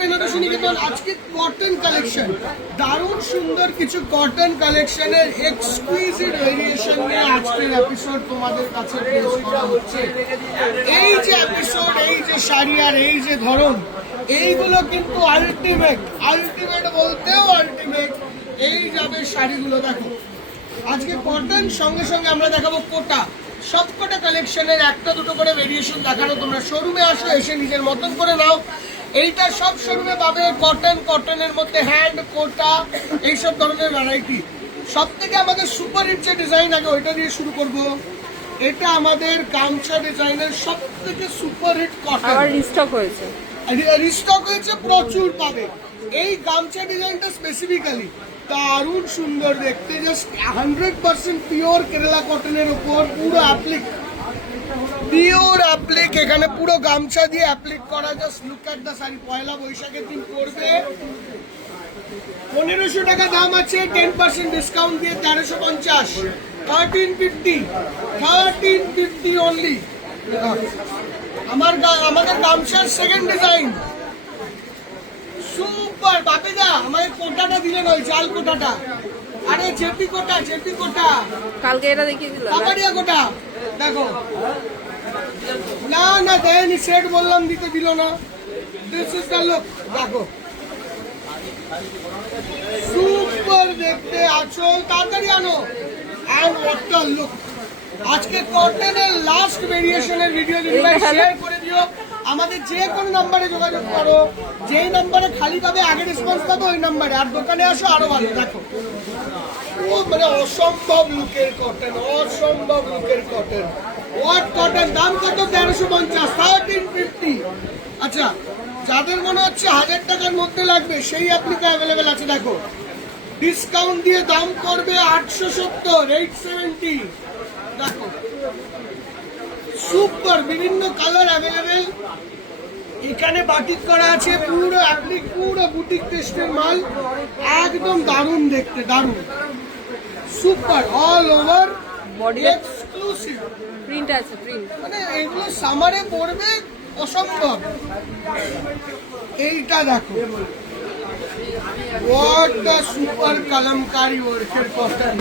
বেনারসি নিকেতন। আজকে cotton collection, দারুণ সুন্দর কিছু কটন কালেকশনের এক্সক্লুসিভ ভেরিয়েশন নিয়ে আজকের এপিসোড তোমাদের কাছে পেশ করা হচ্ছে। এই যে এপিসোড, এই যে শাড়ি আর এই যে ধরন, এইগুলো কিন্তু আলটিমেট, আলটিমেট বলতেও আলটিমেট। এই যাবে শাড়িগুলো, দেখো আজকে কটন, সঙ্গে সঙ্গে আমরা দেখাবো কোটা। সবকটা কালেকশনের একটা দুটো করে ভেরিয়েশন দেখানো। তোমরা শোরুমে আসো, এসে নিজের মতন করে নাও। এইটা সব শোরুমে পাবে কটন, কটনের মধ্যে হ্যান্ড, কোটা, এইসব ধরনের ভ্যারাইটি। সব থেকে আমাদের সুপার হিট যে ডিজাইন, আগে ওইটা দিয়ে শুরু করব। এটা আমাদের গামছা ডিজাইনের সব থেকে সুপার হিট কটন। রিস্টক হয়েছে, রিস্টক হয়েছে, প্রচুর পাবে। এই গামছা ডিজাইনটা স্পেসিফিক্যালি দারুণ সুন্দর দেখতে, জাস্ট 100% পিওর কেরালা কটনের উপর পুরো অ্যাপ্লিক, পিওর অ্যাপ্লিক, এখানে পুরো গামছা দিয়ে অ্যাপ্লিক করা। Just look at the sari. পয়লা বৈশাখের দিন পড়বে। 1500 টাকা দাম আছে, 10% ডিসকাউন্ট দিয়ে 1350, 1350 অনলি। আমাদের গামছার সেকেন্ড ডিজাইন সুপার। বাপিদা আমাদের কোটাটা দিলেন, ওই জাল কোটাটা। আরে জেপি কোটা, জেপি কোটা কালকে এটা দেখিয়ে দিল। কাপাড়িয়া কোটা দেখো। না না দেয়নি, সেট বললাম দিতে দিল না। দিস ইজ দ্য লুক, দেখো সুপার দেখতে। আছো তাড়াতাড়ি আনো। And what the look. আজকে কটনের লাস্ট ভেরিয়েশনের ভিডিও যদি ভাই শেয়ার করে দিও। আমাদের যে কোনো নাম্বারে যোগাযোগ করো, যেই নাম্বারে খালি পাবে আগে রেসপন্স পাবে ওই নাম্বারে। আর দোকানে আসো আরো ভালো। দেখো ও মানে অসম্ভব লুকের কটন, অসম্ভব লুকের কটন। হোয়াট কটন, দাম কত? 1350, 1350। আচ্ছা, যাদের মনে হচ্ছে 1000 টাকার মধ্যে লাগবে সেই অ্যাপ্লিকা অ্যাভেলেবেল আছে। দেখো ডিসকাউন্ট দিয়ে দাম করবে 870, 870। দেখো সুপার, বিভিন্ন কালার অ্যাভেলেবেল। এখানে বাটিক করা আছে, পুরো অ্যাপ্লিক, পুরো বুটিক টেস্টের মাল। একদম দারুণ দেখতে, দারুণ super. All over body exclusive print আছে, প্রিন্ট মানে এগুলো সামারে পড়বে অসম্ভব। এইটা দেখো, হোয়াট দ্য সুপার কালামকারী ওয়ার্কের কটন।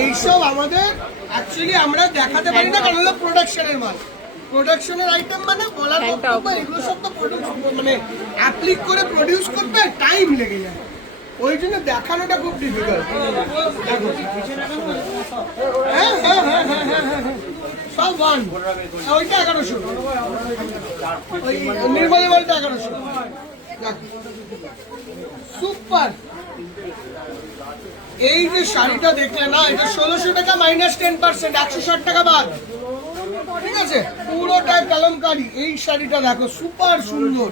এইসব আমাদের অ্যাকচুয়ালি আমরা দেখাতে পারি না, কারণ হলো প্রোডাকশনের মাল, প্রোডাকশনের আইটেম। মানে বলার বক্তব্য, এগুলো সব তো মানে অ্যাপ্লিক করে প্রডিউস করতে টাইম লেগে যায়, ওই জন্য দেখানোটা খুব ডিফিকাল্ট। হ্যাঁ হ্যাঁ হ্যাঁ হ্যাঁ হ্যাঁ হ্যাঁ সব ওয়ান। ওইটা 1100, ওই নির্মল মালটা 1100। সুপার। এই যে শাড়িটা দেখলে না, এটা 1600 টাকা মাইনাস 10%, 160 টাকা বাদ। ঠিক আছে, পুরোটা কালামকারী। এই শাড়িটা দেখো সুপার সুন্দর,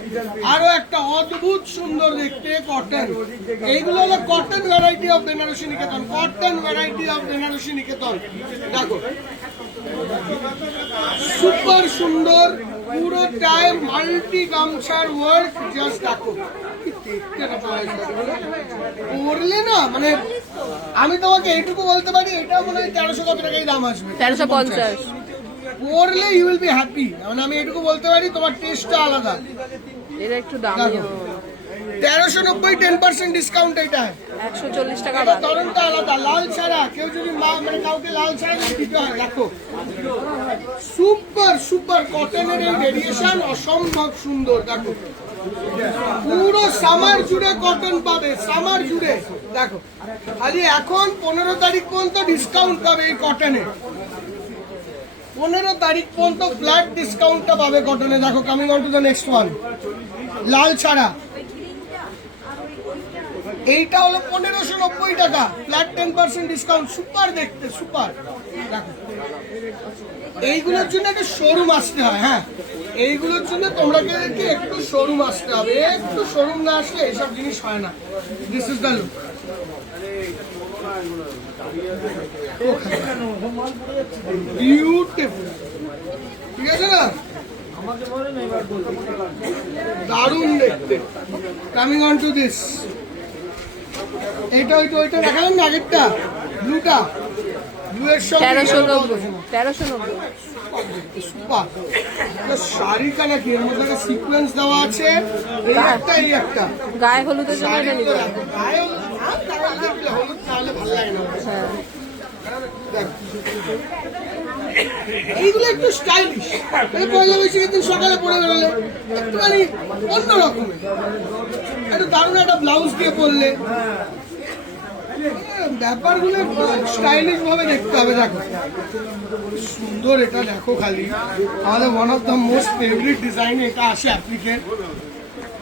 আরো একটা অদ্ভুত সুন্দর দেখতে কটন। এইগুলো হলো cotton variety of Banarasi Niketan, cotton variety of Banarasi Niketan. দেখো সুপার সুন্দর, পুরোটাই মাল্টি গামছার ওয়ার্ক। জাস্ট দেখো পরলে না, মানে আমি তোমাকে এইটুকু বলতে পারি, এটা মনে হয় 1300 কত টাকাই দাম আসবে, 1350। পরলে ইউ উইল বি হ্যাপি। মানে আমি এইটুকু বলতে পারি, তোমার টেস্টটা আলাদা। এটা একটু দামি, 1390, 10% ডিসকাউন্ট। এটা 140 টাকা। ধরনটা আলাদা, লাল ছাড়া। কেউ যদি মানে কাউকে লাল ছাড়া দিতে হয়। দেখো সুপার সুপার কটনের এই ভেরিয়েশন অসম্ভব সুন্দর। দেখো পুরো সামার জুড়ে কটন পাবে, সামার জুড়ে। দেখো খালি এখন 15 তারিখ পর্যন্ত ডিসকাউন্ট পাবে এই কটনে। 15 তারিখ পর্যন্ত ফ্ল্যাট ডিসকাউন্টটা পাবে কটনে। দেখো coming on to the next one, লাল ছাড়া। এইটা হলো 1590 টাকা, ফ্ল্যাট 10% ডিসকাউন্ট। সুপার দেখতে, সুপার। দেখো এইগুলোর জন্য একটা শোরুম আসতে হয়। হ্যাঁ, এইগুলোর জন্য তোমাদেরকে একটু শোরুম আসতে হবে, একটু শোরুম না আসলে এসব জিনিস হয় না। This is the look. Beautiful, ঠিক আছে না? দারুণ দেখতে। কামিং অন টু দিস, এইটা ওইটা দেখালাম না আগেরটা, ব্লুটা, ব্লু এর সঙ্গে 1390। সুপার। শাড়ি কানা কি এর মধ্যে একটা সিকোয়েন্স দেওয়া আছে, এই একটা গায়ে হলুদের জন্য এটা নিতে হবে। গায়ে হলুদ না, গায়ে হলুদ দিলে হলুদ না হলে ভালো লাগে না। হ্যাঁ দেখ, এইগুলো একটু স্টাইলিশ, পয়লা বৈশাখের দিন সকালে পরে বেরোলে একটুখানি অন্যরকম, একটু দারুণ একটা ব্লাউজ দিয়ে পরলে ব্যাপারগুলো স্টাইলিশ ভাবে দেখতে হবে। দেখো সুন্দর, এটা দেখো খালি তাহলে one of the most favourite design এটা আসে অ্যাপ্লিকের,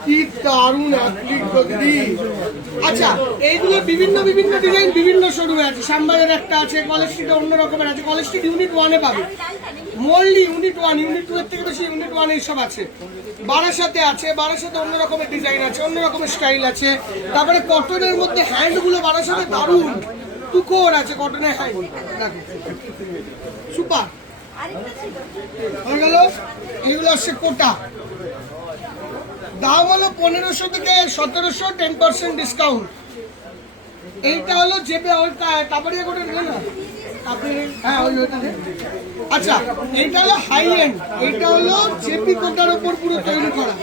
কি দারুণ অ্যাপ্লিক বলবি। আচ্ছা, এইগুলো বিভিন্ন বিভিন্ন ডিজাইন বিভিন্ন শোরুমে আছে, শ্যামবাজার একটা আছে, কলেজ স্ট্রিটে অন্য রকমের আছে, কলেজ স্ট্রিট ইউনিট 1 এ পাবে, মোরলি ইউনিট 1, ইউনিট 2 এর থেকে বেশি ইউনিট 1 এইসব আছে, বারাসাতে আছে, বারাসাতে অন্য রকমের ডিজাইন আছে, অন্য রকমের স্টাইল আছে। তারপরে কটনের মধ্যে হ্যান্ডগুলো বারাসাতে দারুণ তুখোর আছে, কটনের হ্যান্ড দেখো সুপার হয়ে গেল। এগুলো আসছে কোটা, দাম হলো 1500 থেকে 1700, 10% ডিসকাউন্ট। এইটা হলো জেপে কাপড়িয়া কোটা নেই না আপনি, হ্যাঁ ওই ওইটা নেই। আচ্ছা, এইটা হলো হাই এন্ড, এইটা হলো জেপি কোটার উপর পুরো তৈরি করা,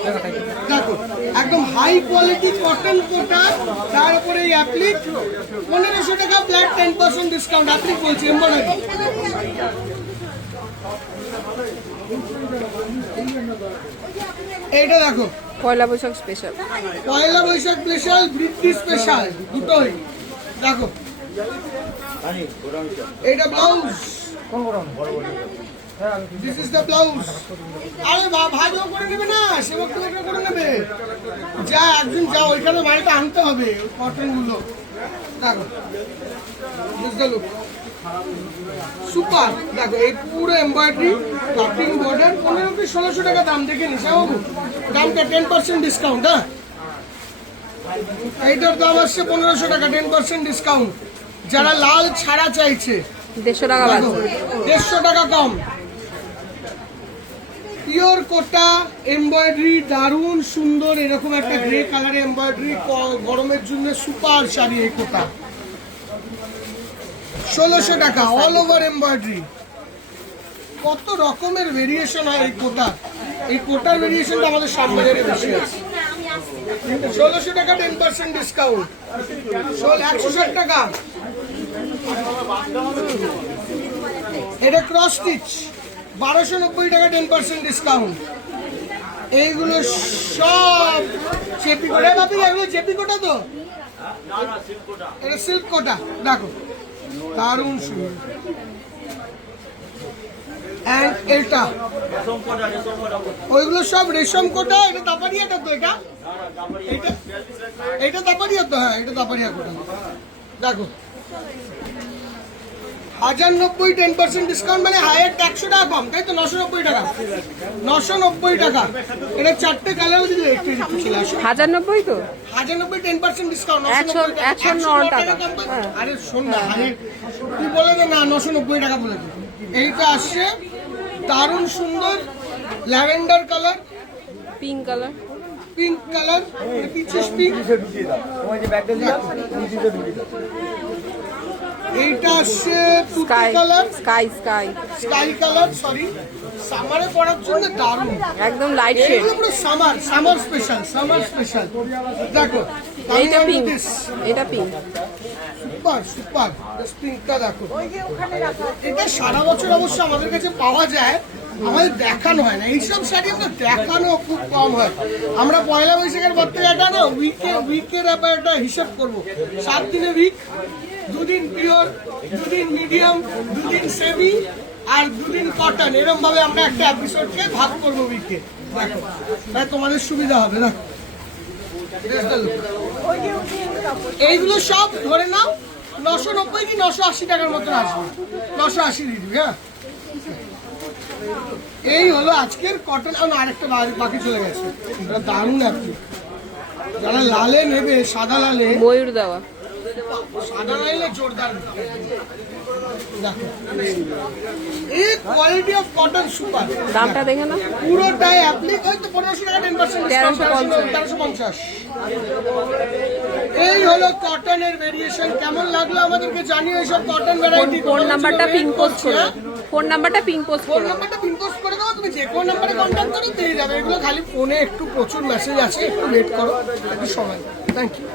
দেখো একদম হাই কোয়ালিটি কটন কোটা, তার উপরে এই অ্যাপ্লিক 1500 টাকা ফ্ল্যাট 10% ডিসকাউন্ট। অ্যাপ্লিক বলছি এমব্রয়ডারি। এইটা দেখো পয়লা বৈশাখ স্পেশাল। পয়লা বৈশাখ স্পেশাল, বৃদ্ধি স্পেশাল, দুটোই দেখো। এইটা blouse, this is the blouse. আরে ভাজও করে নেবে না, সেবক করে নেবে, যা একদিন যা ওইখানে বাড়িতে আনতে হবে কটন গুলো। দেখো লুক সুপার, দেখো এই পুরো এমব্রয়ডারি কাটিং বর্ডার, 1500 থেকে 1600 টাকা দাম, দেখে নিস বাবু, দামটা 10% ডিসকাউন্ট। হ্যাঁ, এইটার দাম আসছে 1500 টাকা, 10% ডিসকাউন্ট। যারা লাল ছাড়া চাইছে 150 টাকা বাড়ছে, 150 টাকা কম। পিওর কোটা এমব্রয়ডারি, দারুণ সুন্দর, এরকম একটা গ্রে কালারের এমব্রয়ডারি, গরমের জন্য সুপার শাড়ি। এই কোটা 1600 টাকা, অল ওভার এমব্রয়ডারি। কত রকমের ভেরিয়েশন হয় এই কোটা, এই কোটার ভেরিয়েশনটা আমাদের শ্যামবাজারে বেশি আছে। 1600 টাকা, 10% ডিসকাউন্ট, 160 টাকা। এটা ক্রস স্টিচ, 1290 টাকা, 10% ডিসকাউন্ট। এইগুলো সব চেপি কোটা, বাপি এগুলো চেপি কোটা তো, এটা সিল্ক কোটা, দেখো দারুণ সুন্দর। এন্ড এটা ওইগুলো সব রেশম কোটা, এটা তাপারিয়াটা তো, এটা তাপারিয়া তো, হ্যাঁ এটা তাপারিয়া কোটা। দেখো 1090, 10% ডিসকাউন্ট, মানে হায়ার 100 টাকা কম, তাই তো 990 টাকা, 990 টাকা। এটা 4টে কালার দিলে একটু চলে আসে 1090 তো, 1090, 10% ডিসকাউন্ট, 109 টাকা। আরে শোন না, আরে তুই বলে দে না 990 টাকা বলে দে। এইটা আসছে দারুণ সুন্দর lavender colour, pink colour, pink colour, peaches pink. এইটা আসছে তুতে sky colour, sky sky colour, sorry, সামারে পরার জন্য দারুণ, একদম লাইট শেড। এগুলো পুরো সামার স্পেশাল, সামার স্পেশাল। দেখো এইটা পিঙ্ক, এটা পিঙ্ক, সুপার সুপার, পিঙ্কটা দেখো। এটা সারা বছর অবশ্য আমাদের কাছে পাওয়া যায়, আমাদের দেখানো হয় না এইসব শাড়ি, আমাদের দেখানো খুব কম হয়। আমরা পয়লা বৈশাখের পর থেকে এটা না উইকের ব্যাপার একটা হিসাব করবো, 7 দিনে উইক, 2 দিন পিওর, 2 দিন মিডিয়াম, 2 দিন সেমি, আর 2 দিন কটন, এরকম ভাবে আমরা একটা এপিসোডকে ভাগ করবো উইকে। দেখো তাই তোমাদের সুবিধা হবে না। এইগুলো সব ধরে নাও 990 কি 980 টাকার মতো আসবে, 980 দিয়ে দিবি। হ্যাঁ, এই হলো আজকের কটন। আরেকটা বাকি চলে গেছে, এটা দারুণ আপনি যারা লালে নেবে, সাদা লালে, ময়ূর দেওয়া, সাদা লালে জোরদার। দেখো এই কোয়ালিটি অফ কটন সুপার। দামটা দেখে না, পুরোটাই অ্যাপ্লিক, হয়তো 1500 টাকা, 10% ডিসকাউন্ট, 1350। এই হলো কটনের ভেরিয়েশন। কেমন লাগলো আমাদেরকে জানিও। এইসব কটন ভ্যারাইটি, ফোন নাম্বারটা পিন পোস্ট করো, ফোন নাম্বারটা পিন পোস্ট ফোন করো। নাম্বারটা পিন পোস্ট তুমি যে কোনো নাম্বারে কন্ট্যাক্ট করো পেয়ে যাবে। এগুলো খালি ফোনে একটু প্রচুর মেসেজ আছে, একটু ওয়েট করো, একটু সময়। Thank you.